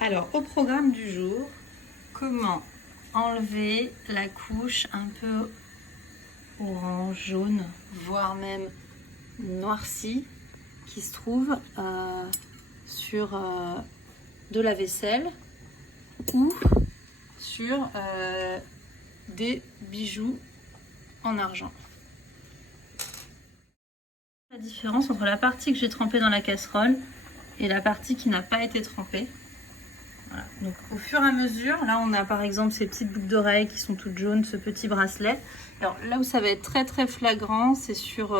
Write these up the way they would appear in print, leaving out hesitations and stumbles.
Alors, au programme du jour, comment enlever la couche un peu orange, jaune, voire même noircie qui se trouve sur de la vaisselle ou sur des bijoux en argent. La différence entre la partie que j'ai trempée dans la casserole et la partie qui n'a pas été trempée. Voilà. Donc au fur et à mesure, là on a par exemple ces petites boucles d'oreilles qui sont toutes jaunes, ce petit bracelet. Alors là où ça va être très flagrant, c'est sur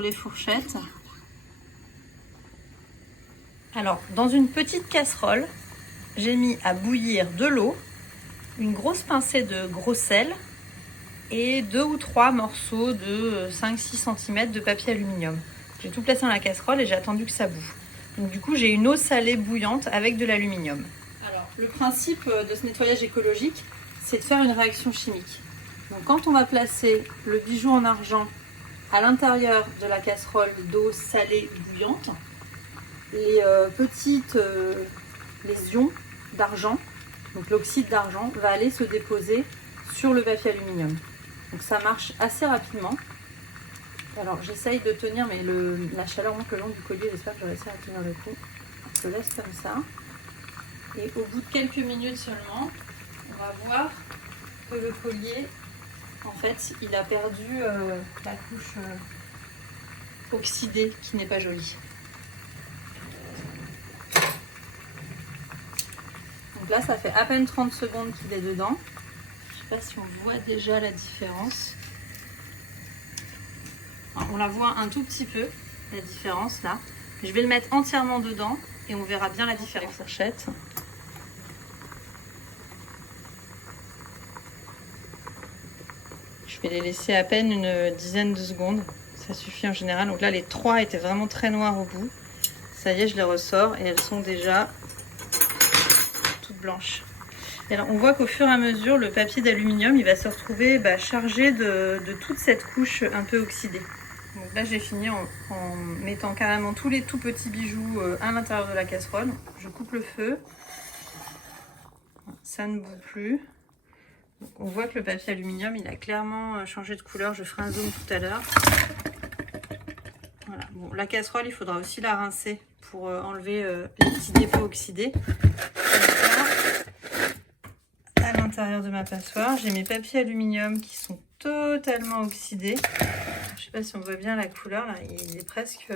les fourchettes. Alors dans une petite casserole, j'ai mis à bouillir de l'eau, une grosse pincée de gros sel et 2 ou 3 morceaux de 5-6 cm de papier aluminium. J'ai tout placé dans la casserole et j'ai attendu que ça boue. Donc du coup, j'ai une eau salée bouillante avec de l'aluminium. Alors, le principe de ce nettoyage écologique, c'est de faire une réaction chimique. Donc quand on va placer le bijou en argent à l'intérieur de la casserole d'eau salée bouillante, les petites lésions d'argent, donc l'oxyde d'argent, va aller se déposer sur le papier aluminium. Donc ça marche assez rapidement. Alors j'essaye de tenir, mais la chaleur monte le long du collier, j'espère que je vais réussir à tenir le coup. Je laisse comme ça. Et au bout de quelques minutes seulement, on va voir que le collier, en fait, il a perdu la couche oxydée qui n'est pas jolie. Donc là, ça fait à peine 30 secondes qu'il est dedans. Je ne sais pas si on voit déjà la différence. On la voit un tout petit peu, la différence là. Je vais le mettre entièrement dedans et on verra bien la différence. Fourchette. Je vais les laisser à peine une dizaine de secondes. Ça suffit en général. Donc là, les 3 étaient vraiment très noirs au bout. Ça y est, je les ressors et elles sont déjà toutes blanches. Et alors, on voit qu'au fur et à mesure, le papier d'aluminium, il va se retrouver chargé de toute cette couche un peu oxydée. Donc là j'ai fini en mettant carrément tous les tout petits bijoux à l'intérieur de la casserole. Je coupe le feu. Ça ne bout plus. Donc on voit que le papier aluminium il a clairement changé de couleur. Je ferai un zoom tout à l'heure. Voilà. Bon, la casserole il faudra aussi la rincer pour enlever les petits dépôts oxydés. À l'intérieur de ma passoire, j'ai mes papiers aluminium qui sont totalement oxydés. Je sais pas si on voit bien la couleur là, il est presque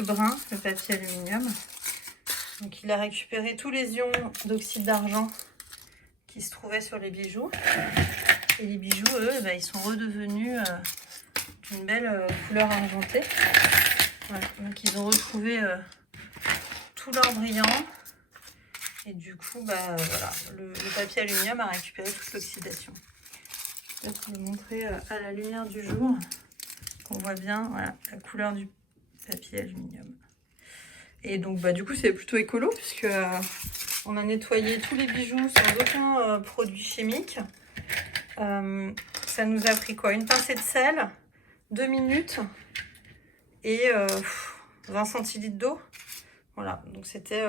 brun le papier aluminium. Donc il a récupéré tous les ions d'oxyde d'argent qui se trouvaient sur les bijoux. Et les bijoux, eux, ils sont redevenus d'une belle couleur argentée. Voilà. Donc ils ont retrouvé tout leur brillant. Et du coup, voilà, le papier aluminium a récupéré toute l'oxydation. Peut-être vous montrer à la lumière du jour qu'on voit bien voilà, la couleur du papier aluminium. Et donc du coup c'est plutôt écolo puisque on a nettoyé tous les bijoux sans aucun produit chimique. Ça nous a pris quoi? Une pincée de sel, 2 minutes et 20 centilitres d'eau. Voilà, donc c'était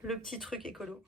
le petit truc écolo.